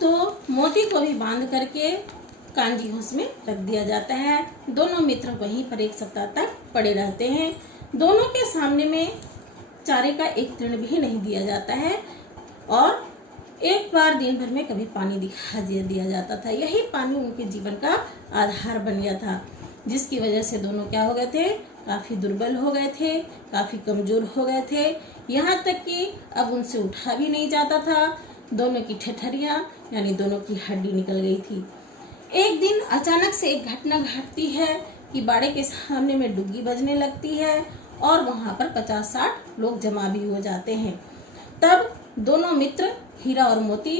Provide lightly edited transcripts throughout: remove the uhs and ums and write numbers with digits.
तो मोती को भी बांध करके कांजी हंस में रख दिया जाता है। दोनों मित्र वहीं पर एक सप्ताह तक पड़े रहते हैं। दोनों के सामने में चारे का एक तृण भी नहीं दिया जाता है और एक बार दिन भर में कभी पानी दिखा दिया जाता था। यही पानी उनके जीवन का आधार बन गया था, जिसकी वजह से दोनों क्या हो गए थे, काफी दुर्बल हो गए थे, काफी कमजोर हो गए थे। यहाँ तक कि अब उनसे उठा भी नहीं जाता था। दोनों की ठठरियां यानी दोनों की हड्डी निकल गई थी। एक दिन अचानक से एक घटना घटती है कि बाड़े के सामने में डुग्गी बजने लगती है और वहां पर 50-60 लोग जमा भी हो जाते हैं। तब दोनों मित्र हीरा और मोती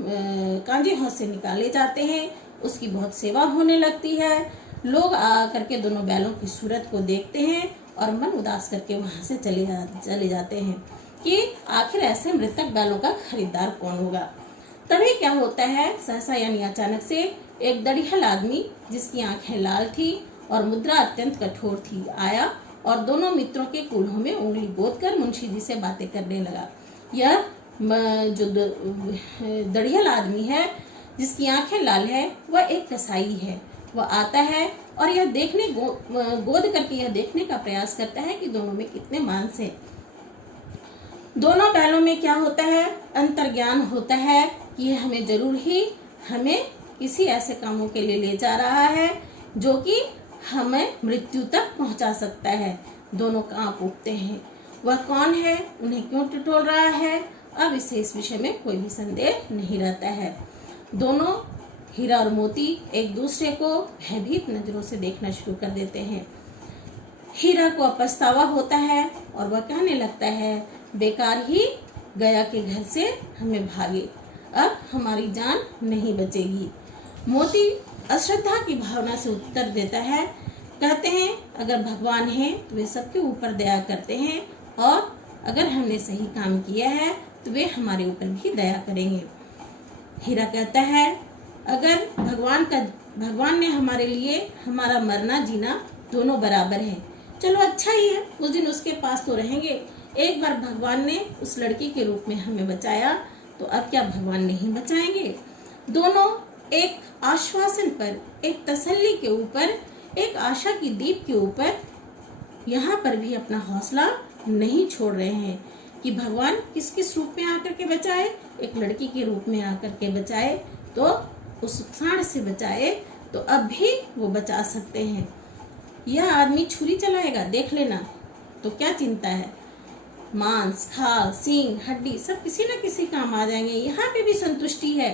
कांजी हौस से निकाले जाते हैं। उसकी बहुत सेवा होने लगती है। लोग आकर के दोनों बैलों की सूरत को देखते हैं और मन उदास करके वहां से चले जाते हैं कि आखिर ऐसे मृतक बैलों का खरीदार कौन होगा। तभी क्या होता है, सहसा यानी अचानक से एक दड़िहल आदमी जिसकी आंखें लाल थी और मुद्रा अत्यंत कठोर थी आया और दोनों मित्रों के कूल्हों में उंगली गोदकर मुंशी जी से बातें करने लगा। यह जो दड़िहल आदमी है जिसकी आंखें लाल है वह एक कसाई है। वह आता है और यह देखने गोद करके यह देखने का प्रयास करता है कि दोनों में कितने मांस है। दोनों बैलों में क्या होता है, अंतर्ज्ञान होता है कि हमें जरूर ही हमें किसी ऐसे कामों के लिए ले जा रहा है जो कि हमें मृत्यु तक पहुंचा सकता है। दोनों कांप उठते हैं। वह कौन है, उन्हें क्यों टटोल रहा है, अब इस विषय में कोई भी संदेह नहीं रहता है। दोनों हीरा और मोती एक दूसरे को भयभीत नजरों से देखना शुरू कर देते हैं। हीरा को पछतावा होता है और वह कहने लगता है, बेकार ही गया के घर से हमें भागे, अब हमारी जान नहीं बचेगी। मोती अश्रद्धा की भावना से उत्तर देता है, कहते हैं अगर भगवान हैं तो वे सबके ऊपर दया करते हैं और अगर हमने सही काम किया है तो वे हमारे ऊपर भी दया करेंगे। हीरा कहता है अगर भगवान ने हमारे लिए हमारा मरना जीना दोनों बराबर है, चलो अच्छा ही है, उस दिन उसके पास तो रहेंगे। एक बार भगवान ने उस लड़की के रूप में हमें बचाया तो अब क्या भगवान नहीं बचाएंगे। दोनों एक आश्वासन पर, एक तसल्ली के ऊपर, एक आशा की दीप के ऊपर यहाँ पर भी अपना हौसला नहीं छोड़ रहे हैं कि भगवान किस किस रूप में आकर के बचाए। एक लड़की के रूप में आकर के बचाए तो उस सांड से बचाए तो अब भी वो बचा सकते हैं। यह आदमी छुरी चलाएगा देख लेना, तो क्या चिंता है, मांस, खाल, सींग, हड्डी सब किसी न किसी काम आ जाएंगे। यहाँ पे भी संतुष्टि है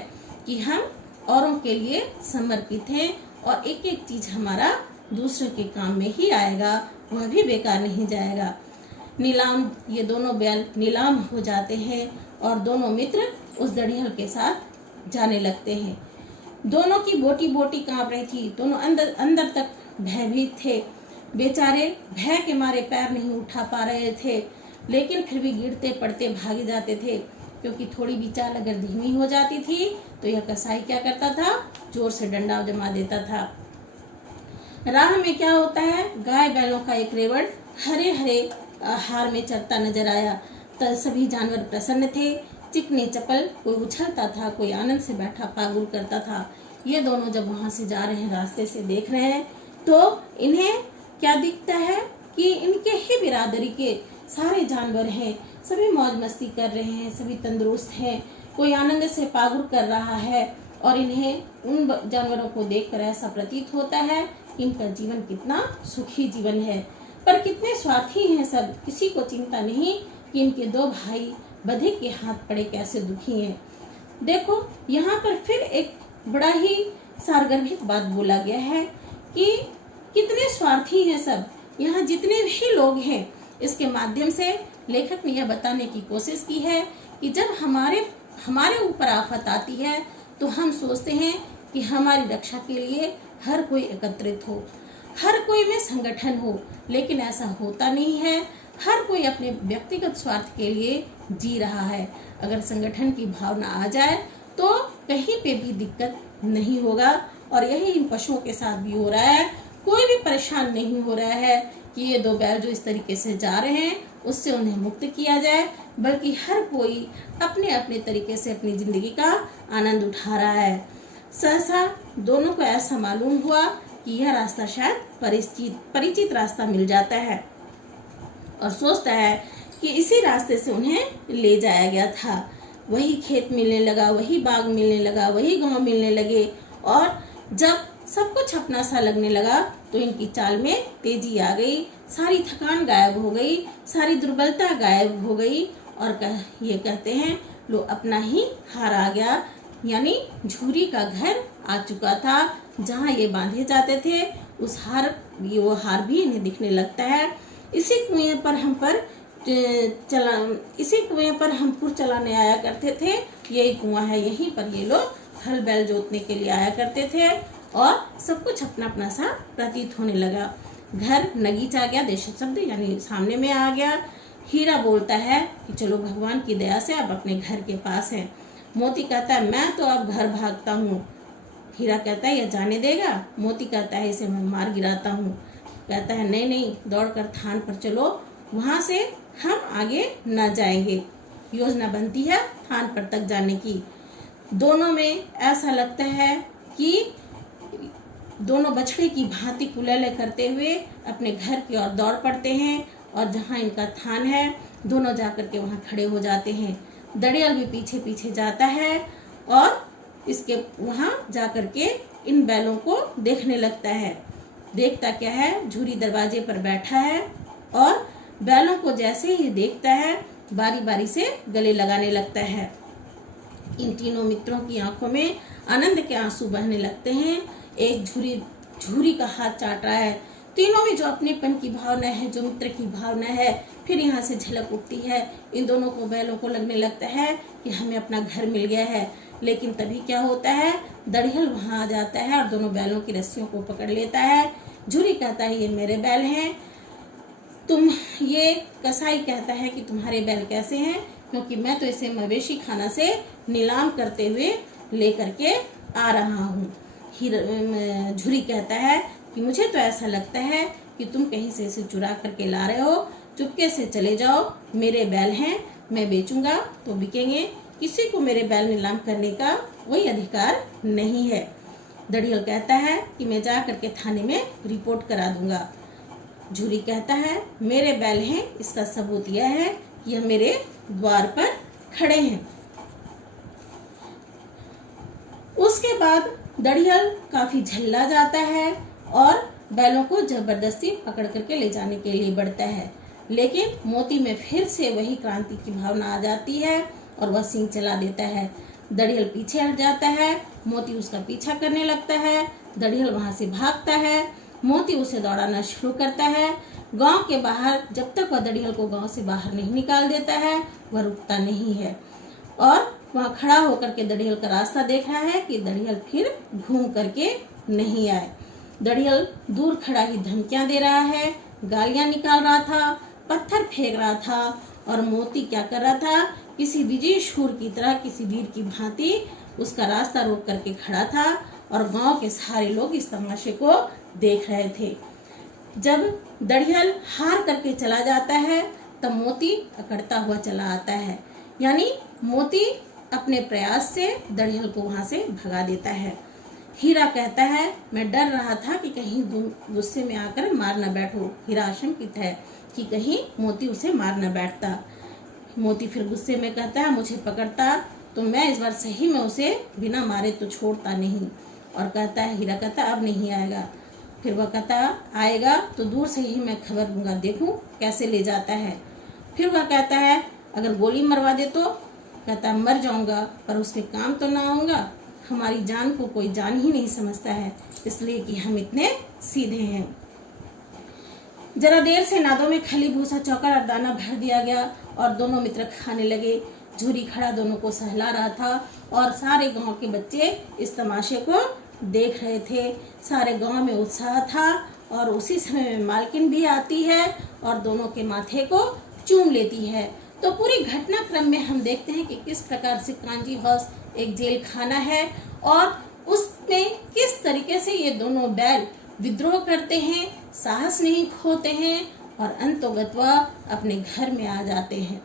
कि हम औरों के लिए समर्पित हैं और एक एक चीज हमारा दूसरे के काम में ही आएगा, वह भी बेकार नहीं जाएगा। नीलाम, ये दोनों बैल नीलाम हो जाते हैं और दोनों मित्र उस दड़िहल के साथ जाने लगते हैं। दोनों की बोटी बोटी कांप रही थी। दोनों अंदर तक भयभीत थे। बेचारे भय के मारे पैर नहीं उठा पा रहे थे, लेकिन फिर भी गिरते पड़ते भागे जाते थे, क्योंकि थोड़ी भी चाल अगर धीमी हो जाती थी तो यह कसाई क्या करता था, जोर से डंडा जमा देता था। राह में क्या होता है, गाय बैलों का एक रेवड़ हरे हरे हार में चरता नजर आया। तब सभी जानवर प्रसन्न थे, चिकने चपल, कोई उछलता था, कोई आनंद से बैठा पागुल करता था। ये दोनों जब वहां से जा रहे हैं, रास्ते से देख रहे हैं, तो इन्हें क्या दिखता है कि इनके ही बिरादरी के सारे जानवर हैं, सभी मौज मस्ती कर रहे हैं, सभी तंदुरुस्त हैं, कोई आनंद से पागुल कर रहा है और इन्हें उन जानवरों को देखकर ऐसा प्रतीत होता है कि इनका जीवन कितना सुखी जीवन है। पर कितने स्वार्थी हैं सब, किसी को चिंता नहीं कि इनके दो भाई बधिक के हाथ पड़े कैसे दुखी हैं। देखो यहाँ पर फिर एक बड़ा ही सारगर्भित बात बोला गया है कि कितने स्वार्थी हैं सब। यहाँ जितने भी लोग हैं, इसके माध्यम से लेखक ने यह बताने की कोशिश की है कि जब हमारे ऊपर आफत आती है तो हम सोचते हैं कि हमारी रक्षा के लिए हर कोई एकत्रित हो, हर कोई में संगठन हो, लेकिन ऐसा होता नहीं है। हर कोई अपने व्यक्तिगत स्वार्थ के लिए जी रहा है। अगर संगठन की भावना आ जाए तो कहीं पे भी दिक्कत नहीं होगा और यही इन पशुओं के साथ भी हो रहा है। कोई भी परेशान नहीं हो रहा है कि ये दो बैल जो इस तरीके से जा रहे हैं उससे उन्हें मुक्त किया जाए, बल्कि हर कोई अपने अपने तरीके से अपनी जिंदगी का आनंद उठा रहा है। सहसा दोनों को ऐसा मालूम हुआ कि यह रास्ता शायद परिचित रास्ता मिल जाता है और सोचता है कि इसी रास्ते से उन्हें ले जाया गया था। वही खेत मिलने लगा, वही बाग मिलने लगा, वही गांव मिलने लगे और जब सब कुछ अपना सा लगने लगा तो इनकी चाल में तेजी आ गई। सारी थकान गायब हो गई, सारी दुर्बलता गायब हो गई और ये कहते हैं लो अपना ही हार आ गया, यानी झूरी का घर आ चुका था। जहाँ ये बांधे जाते थे वो हार भी इन्हें दिखने लगता है। इसी कुएं पर हम पुर चलाने आया करते थे। यही कुआं है, यहीं पर ये लोग हल बैल जोतने के लिए आया करते थे और सब कुछ अपना अपना सा प्रतीत होने लगा। घर नगीच आ गया, देश शब्द यानी सामने में आ गया। हीरा बोलता है कि चलो भगवान की दया से अब अपने घर के पास है। मोती कहता है मैं तो अब घर भागता हूँ। हीरा कहता है यह जाने देगा? मोती कहता है इसे मैं मार गिराता हूँ। कहता है नहीं, दौड़कर थान पर चलो, वहां से हम आगे न जाएंगे। योजना बनती है थान पर तक जाने की। दोनों में ऐसा लगता है कि दोनों बछड़े की भांति कुलेले करते हुए अपने घर की ओर दौड़ पड़ते हैं और जहाँ इनका थान है दोनों जाकर के वहाँ खड़े हो जाते हैं। दड़ियल भी पीछे पीछे जाता है और इसके वहाँ जाकर के इन बैलों को देखने लगता है। देखता क्या है, झूरी दरवाजे पर बैठा है और बैलों को जैसे ही देखता है बारी बारी से गले लगाने लगता है। इन तीनों मित्रों की आंखों में आनंद के आंसू बहने लगते हैं। एक झूरी का हाथ चाट रहा है। तीनों में जो अपनेपन की भावना है, जो मित्र की भावना है, फिर यहाँ से झलक उठती है। इन दोनों को बैलों को लगने लगता है कि हमें अपना घर मिल गया है। लेकिन तभी क्या होता है, दड़ियल वहाँ आ जाता है और दोनों बैलों की रस्सियों को पकड़ लेता है। झूरी कहता है ये मेरे बैल हैं। ये कसाई कहता है कि तुम्हारे बैल कैसे हैं, क्योंकि मैं तो इसे मवेशी खाना से नीलाम करते हुए लेकर के आ रहा हूँ। झूरी कहता है कि मुझे तो ऐसा लगता है कि तुम कहीं से इसे चुरा करके ला रहे हो। चुपके से चले जाओ, मेरे बैल हैं, मैं बेचूंगा तो बिकेंगे। किसी को मेरे बैल नीलाम करने का कोई अधिकार नहीं है। दड़ियल कहता है कि मैं जा करके थाने में रिपोर्ट करा दूंगा। झूरी कहता है मेरे बैल हैं, इसका सबूत यह है कि यह मेरे द्वार पर खड़े हैं। उसके बाद दड़ियल काफी झल्ला जाता है और बैलों को जबरदस्ती पकड़ करके ले जाने के लिए बढ़ता है। लेकिन मोती में फिर से वही क्रांति की भावना आ जाती है और वह सींग चला देता है। दड़ियल पीछे हट जाता है, मोती उसका पीछा करने लगता है। दड़ियल वहां से भागता है, मोती उसे दौड़ाना शुरू करता है। गांव के बाहर जब तक वह दड़ियल को गांव से बाहर नहीं निकाल देता है वह रुकता नहीं है और वहाँ खड़ा होकर के दड़ियल का रास्ता देख रहा है कि दड़ियल फिर घूम करके नहीं आए। दड़ियल दूर खड़ा ही धमकियां दे रहा है, गालियां निकाल रहा था, पत्थर फेंक रहा था और मोती क्या कर रहा था, किसी विजयी शूर की तरह, किसी वीर की भांति उसका रास्ता रोक करके खड़ा था और गांव के सारे लोग इस तमाशे को देख रहे थे। जब दड़ियल हार करके चला जाता है तब मोती अकड़ता हुआ चला आता है, यानी मोती अपने प्रयास से दड़ियल को वहां से भगा देता है। हीरा कहता है मैं डर रहा था कि कहीं गुस्से में आकर मार न बैठो। हीरा आशंकित है कि कहीं मोती उसे मार न बैठता। मोती फिर गुस्से में कहता है मुझे पकड़ता तो मैं इस बार सही में उसे बिना मारे तो छोड़ता नहीं। और कहता है, हीरा कहता अब नहीं आएगा। फिर वह कहता आएगा तो दूर से ही मैं खबर दूंगा, देखूं कैसे ले जाता है। फिर वह कहता है अगर गोली मरवा दे तो? कहता मर जाऊंगा पर उसके काम तो ना आऊंगा। हमारी जान को कोई जान ही नहीं समझता है, इसलिए कि हम इतने सीधे हैं। जरा देर से नादों में खली भूसा चौकर और दाना भर दिया गया और दोनों मित्र खाने लगे। झूरी खड़ा दोनों को सहला रहा था और सारे गांव के बच्चे इस तमाशे को देख रहे थे। सारे गांव में उत्साह था और उसी समय में मालकिन भी आती है और दोनों के माथे को चूम लेती है। तो पूरी घटनाक्रम में हम देखते हैं कि किस प्रकार से कांजी हाउस एक जेल खाना है और उसमें किस तरीके से ये दोनों बैल विद्रोह करते हैं, साहस नहीं खोते हैं और अंततोगत्वा अपने घर में आ जाते हैं।